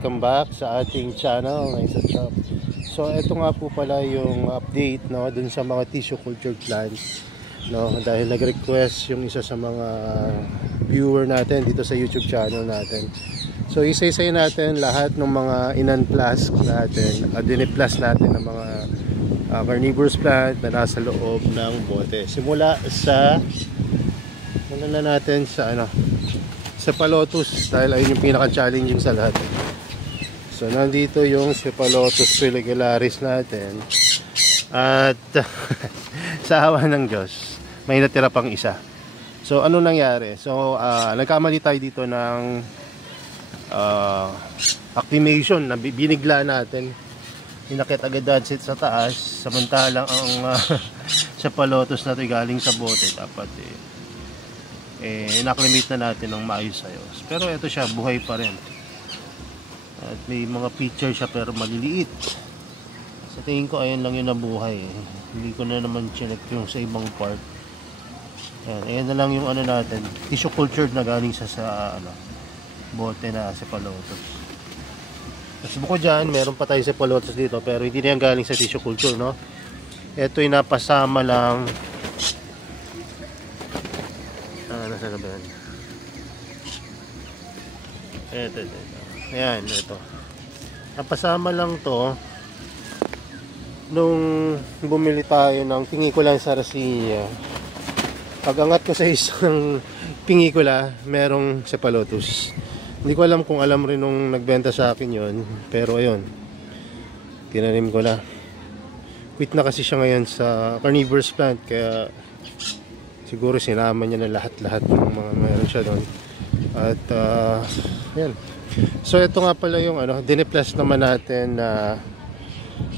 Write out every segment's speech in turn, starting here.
welcome back sa ating channel, Nice at Shop. So ito nga po pala yung update, no, dun sa mga tissue culture plants, no, dahil nag-request yung isa sa mga viewer natin dito sa YouTube channel natin. So isa-isay natin lahat ng mga in-unplas natin, diniplas natin ng mga carnivorous plant na nasa loob ng bote. Simula sa na natin sa Cephalotus, dahil ayun yung pinaka-challenging sa lahat. So nandito yung Cephalotus follicularis natin. At sa awa ng Diyos, may natira pang isa. So ano nangyari? So nagkamali tayo dito ng acclimation na binigla natin. Inakit agad sa taas, samantalang ang Cephalotus na ito galing sa bote. Dapat in-acclimate na natin ng maayos-ayos. Pero ito siya, buhay pa rin. At may mga picture siya pero maliliit. Sa tingin ko, ayun lang yung nabuhay. Hindi ko na naman chinek yung sa ibang part. Ayan na lang yung natin. Tissue cultured na galing sa bote na Cephalotus. Tapos bukod dyan, meron pa tayo Cephalotus dito. Pero hindi na yan galing sa tissue culture, no? Ito yung napasama lang. Nasa gabi. Ito. Ayan, ito. Napasama lang to nung bumili tayo ng pinikula sa Sarracenia. Pag-angat ko sa isang pinikula, merong Cephalotus. Hindi ko alam kung alam rin nung nagbenta sa akin yon, pero ayun, tinanim ko na. Quit na kasi siya ngayon sa carnivorous plant, kaya siguro sinama niya na lahat-lahat ng mga meron siya doon. At yan. So ito nga pala yung diniplas naman natin na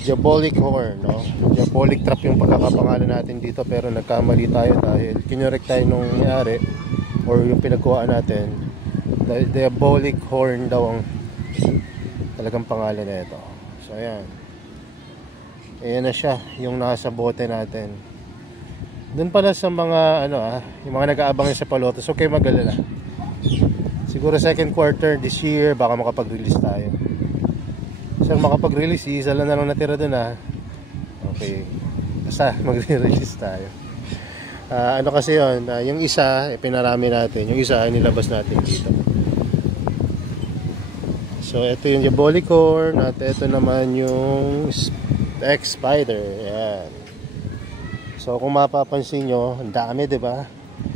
diabolic horn, no? Diabolic trap yung pagkakapangalan natin dito, pero nagkamali tayo dahil kinorek tayo nung may-ari or yung pinagkuhaan natin. Diabolic horn daw ang talagang pangalan na ito. So ayan. Ayan na siya, yung nasa bote natin. Doon pala sa mga yung mga nag-aabang sa Cephalotus, okay, mag-alala. Siguro second quarter this year baka makapag-release tayo. So makapag-release, isa lang na lang natira doon Okay. Basta magre-release tayo. Kasi yun, yung isa pinarami natin, yung isa ay nilabas natin dito. So ito yung diabolic horn at ito naman yung X-Spider. Ayan. So kung mapapansin nyo, ang dami, diba?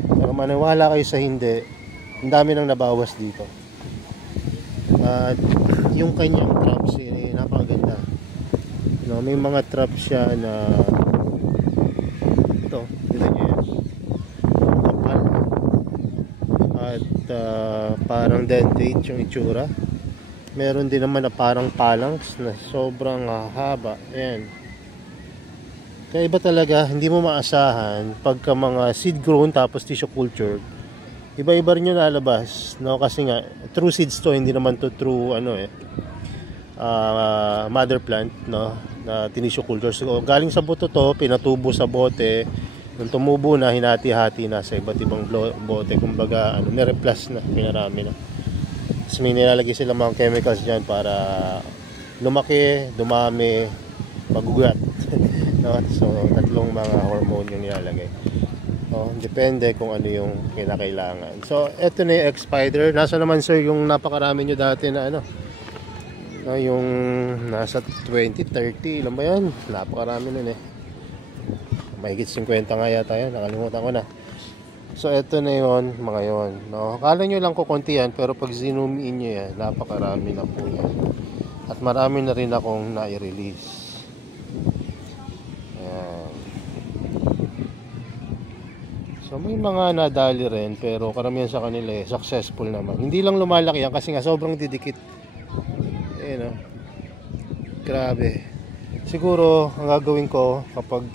Pero maniwala kayo sa hindi, ang dami nang nabawas dito. At yung kanyang traps, napakaganda. May mga traps siya na ito, tignan nyo yan. Kapal. At parang dentate yung itsura. Meron din naman na parang phalanx na sobrang haba. Ayan. Kaya iba talaga, hindi mo maasahan pagka mga seed grown tapos tissue cultured. Iba-iba rin yung nalabas, no? Kasi nga true seeds to, hindi naman to true mother plant, no, na tissue culture. So galing sa buto to, pinatubo sa bote, nung tumubo na, hinati-hati na sa iba't ibang bote, kumbaga nireplas na, pinarami na. Tapos may nilalagay silang mga chemicals dyan para lumaki, dumami, magugat. So tatlong mga hormone yung nilalagay. Depende kung ano yung kinakailangan. So eto na yung X-Spider. Nasa naman sir yung napakarami nyo dati na yung nasa 20, 30, ilan ba yan? Napakarami nun mahigit 50 nga yata yan, nakalimutan ko na. So eto na yun, mga yun, no? Akala nyo lang kukunti yan, pero pag zoom in nyo yan, napakarami na po yan. At marami na rin akong nai-release. So may mga nadali rin, pero karamihan sa kanila successful naman. Hindi lang lumalaki yan kasi nga sobrang didikit. Grabe. Siguro ang gagawin ko kapag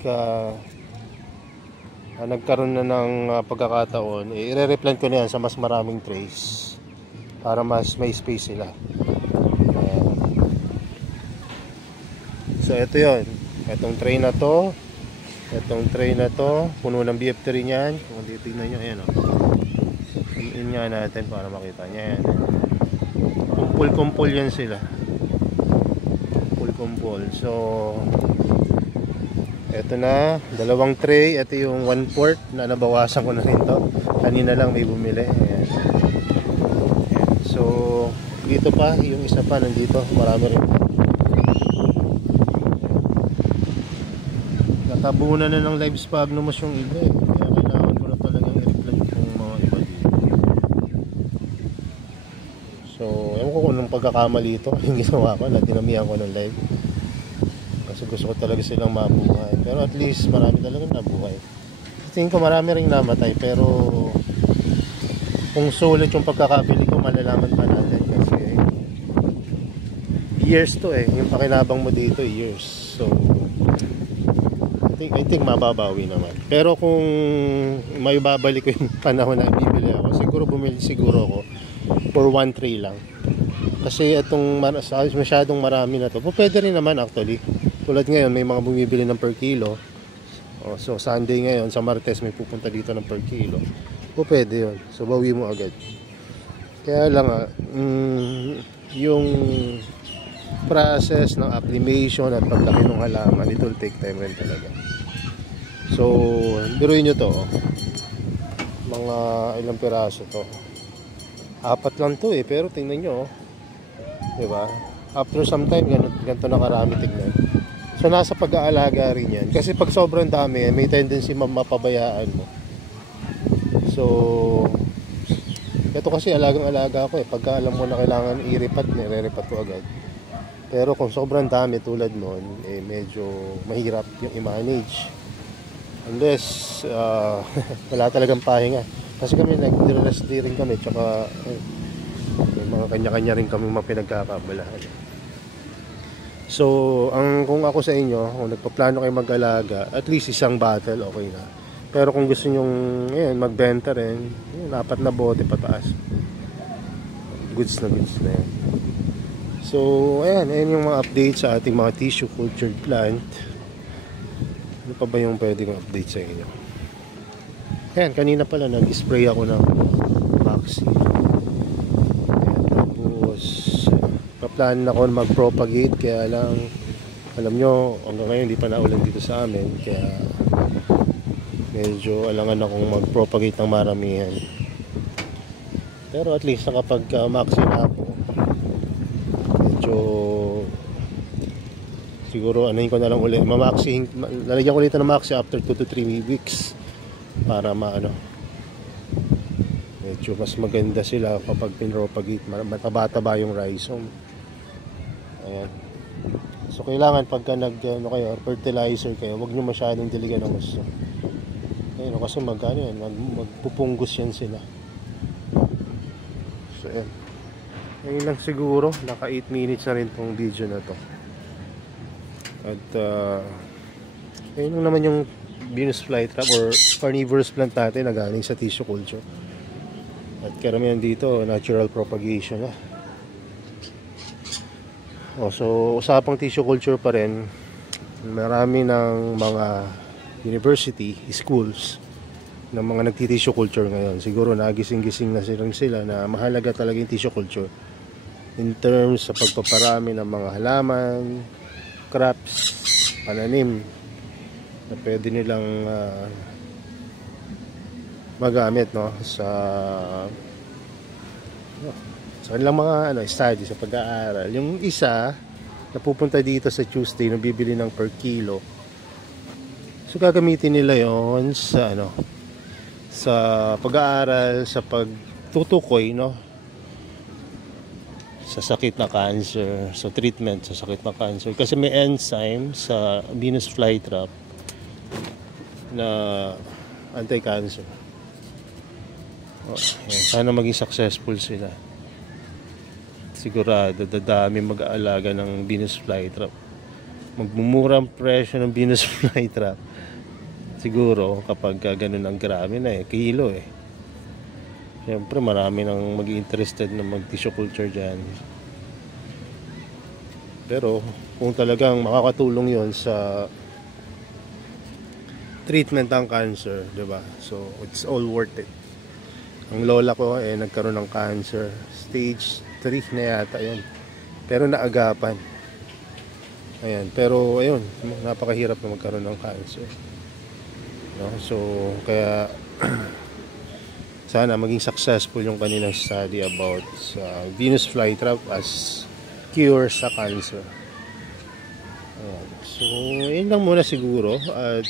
nagkaroon na ng pagkakataon, i-replant ko na yan sa mas maraming trays para mas may space sila. So ito yon, itong tray na to. Itong tray na to, puno ng BF3 niyan. Kung titignan nyo, ayan o. In nga natin para makita niya yan. kumpul-kumpul yan sila. Kumpul-kumpul. So, eto na, dalawang tray. Ito yung 1/4 na nabawasan ko na rin to. Kanina lang may bumili. Ayan. So, dito pa, yung isa pa nandito. Marami rin. Natabunan na ng live sphagnum yung iba eh. Kaya kailangan ko na talagang i-replant yung mga iba dito. So, ewan ko kung nung pagkakamali ito yung ginawa ko na dinamihan ko ng live. Kasi gusto ko talaga silang mabuhay. Pero at least marami talaga nabuhay. Tingin ko marami rin namatay. Pero kung sulit yung pagkakabili ko, malalaman pa natin. Kasi years to eh. Yung pakinabang mo dito, years. So, I think mababawi naman. Pero kung may babalik ko yung panahon na bibili ako, siguro bumili siguro ako for 1 tray lang. Kasi itong masyadong marami na to. Pwede rin naman actually. Tulad ngayon, may mga bumibili ng per kilo. So Sunday ngayon, sa Martes may pupunta dito ng per kilo. Pwede yun. So bawi mo agad. Kaya lang yung process ng acclimation at paglaki ng halaman, it will take time rin talaga. So, biruin nyo to. Mga ilang piraso to. 4 lang to eh, pero tingnan nyo. Diba? After some time, ganito na karami tignan. So, nasa pag-aalaga rin yan. Kasi pag sobrang dami, may tendency mapabayaan mo. So, ito kasi alagang-alaga ko eh. Pagka alam mo na kailangan i-repat, nire-repat ko agad. Pero kung sobrang dami tulad nun, eh medyo mahirap yung i-manage. Unless wala talagang pahinga. Kasi kami nag-rest day rin kami, tsaka may mga kanya-kanya rin kami mapinagkakabalahan. So, kung ako sa inyo, kung nagpaplano kayo mag-alaga, at least isang bottle, okay na. Pero kung gusto nyo magbenta rin, 4 na bote pataas. Goods na yan. So, ayan yung mga update sa ating mga tissue cultured plant. Ano pa ba yung pwede kong update sa inyo? Ayan, kanina pala nag-spray ako ng vaccine. Ayan, tapos paplanan ako mag-propagate, kaya lang alam nyo, hanggang ngayon hindi pa naulan dito sa amin, kaya medyo alangan akong mag-propagate ng maramihan. Pero at least nakapag-vaccine ako, medyo siguro anuhin ko na lang ulit, lalagyan ko ulit ng maxi after 2 to 3 weeks para medyo mas maganda sila kapag pinropagate, mataba-taba yung rhizome. Ayan. So kailangan pagka kayo fertilizer kayo, wag nyo masyadong diligan ng gusto. Ayan, kasi magpupunggus yan sila. So ayan. Ngayon lang siguro, naka 8 minutes na rin tong video na to. At ayun lang naman yung Venus flytrap or carnivorous plant natin na galing sa tissue culture. At karamihan dito natural propagation na. So usapang tissue culture pa rin, marami ng mga university, schools ng mga nagti-tissue culture ngayon. Siguro nagising-gising na sila na mahalaga talaga yung tissue culture in terms sa pagpaparami ng mga halaman, crops, pananim na pwede nilang magamit sa kanilang mga study sa pag-aaral. Yung isa na pupunta dito sa Tuesday na bibili ng per kilo, so gagamitin nila yon sa sa pag-aaral, sa pagtutukoy sa sakit na cancer, sa treatment sa sakit na cancer. Kasi may enzyme sa Venus flytrap na anti-cancer. Sana maging successful sila. Sigurado dadami mag-aalaga ng Venus flytrap. Magmumura ang presyo ng Venus flytrap. Siguro kapag ganun ang grabe na kilo Siyempre marami nang mag-interested na mag-tissue culture dyan. Pero kung talagang makakatulong yon sa treatment ng cancer, diba? So it's all worth it. Ang lola ko nagkaroon ng cancer, stage 3 na yata yun. Pero naagapan. Ayan, pero ayun, napakahirap na magkaroon ng cancer. No? So, kaya sana maging successful yung kanilang study about Venus flytrap as cure sa cancer. Ayan. So, yun lang muna siguro. At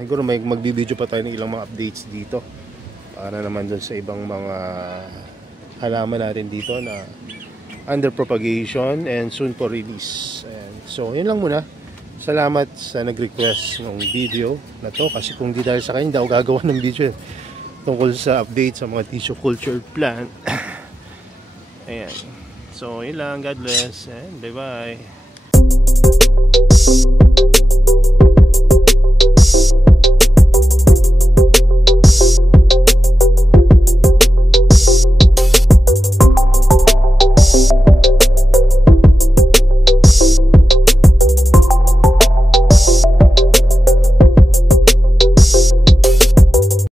siguro may magbibideo pa tayo ng ilang mga updates dito. Para naman dun sa ibang mga halaman natin dito na under propagation and soon for release. And so, yun lang muna. Salamat sa nag-request ng video na to. Kasi kung di dahil sa kanya, hindi ako gagawa ng video tungkol sa update sa mga tissue culture plant. Ayan. So, yun lang. God bless and bye-bye.